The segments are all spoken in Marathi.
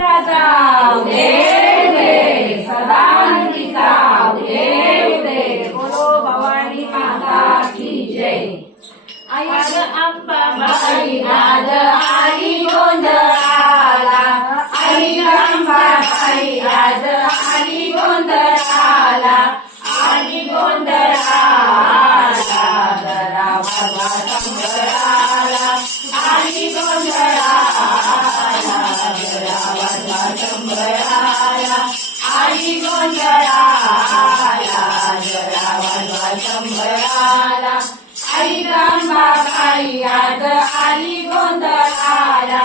जाऊ आली गोंधळाला आई गंगाबाई आज आली गोंधळाला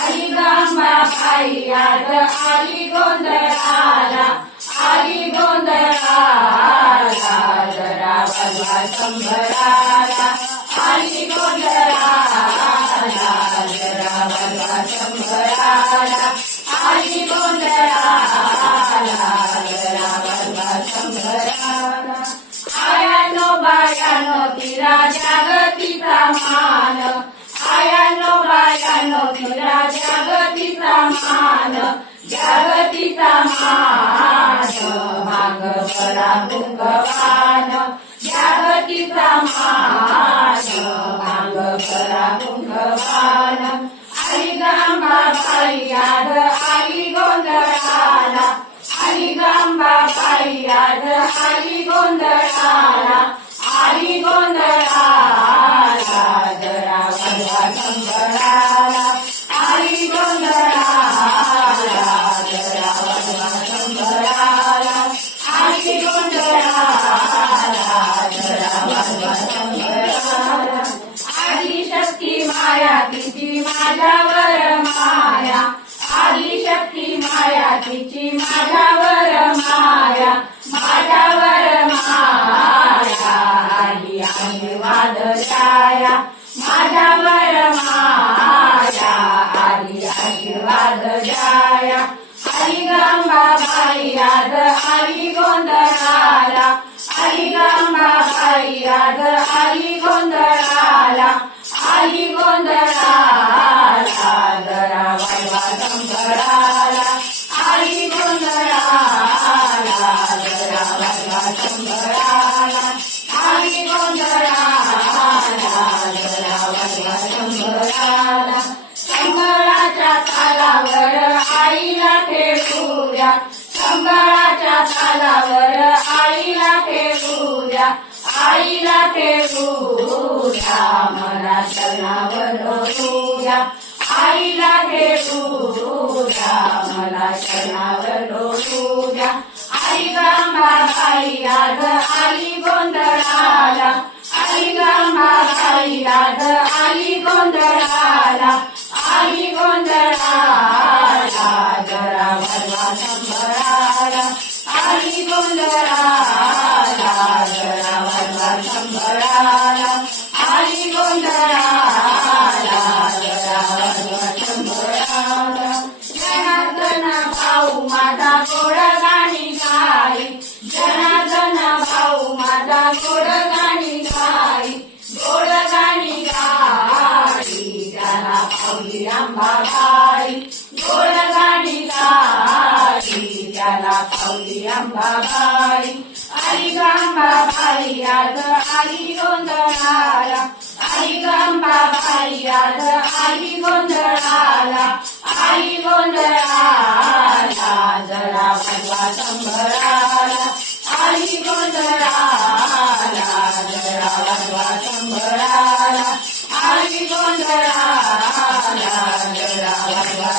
आई गंगाबाई आज आली गोंधळाला आली गोंधळाला जरा आली गोंधळाला वाजवा आयानो बायानो तिरा जागतीचा मान आयानो बायानो तिरा जागतीचा मान जागतीचा मान माग बरा भुंगवान जागतिका मान आदी शक्ती माया तिची माझ्यावर माया आदी शक्ती माया तिची माझ्यावर माया माझ्यावर माया माझ्यावर माया आली गंगाबाई वाजवा संबळाला आई गोंधळाला जरा वाजवा संबळाला संबळाच्या तालावर आईला ठेवूया संबळाच्या तालावर आईला ठेवूया आईला ठेवूया मला चरणावर डोलूया आईला ठेवूया मला चरणावर डोलूया आई गंगाबाई आज आली गोंधळाला आई गंगाबाई आज आली गोंधळाला आली गोंधळाला जरा वाजवा संबळाला आली गोंधळाला जरा गोड गाणी गाई गोड गाणी गाई त्याला पावली अंबाबाई गोड गाणी गाई त्याला पावली अंबाबाई आई आई गोंधळाला आई आई गोंधळाला आई गोंधळाला जरा भगवा संभळाला. आई गोंधळाला जरा वाजवा संबळाला गोंधळाला जरा वाजवा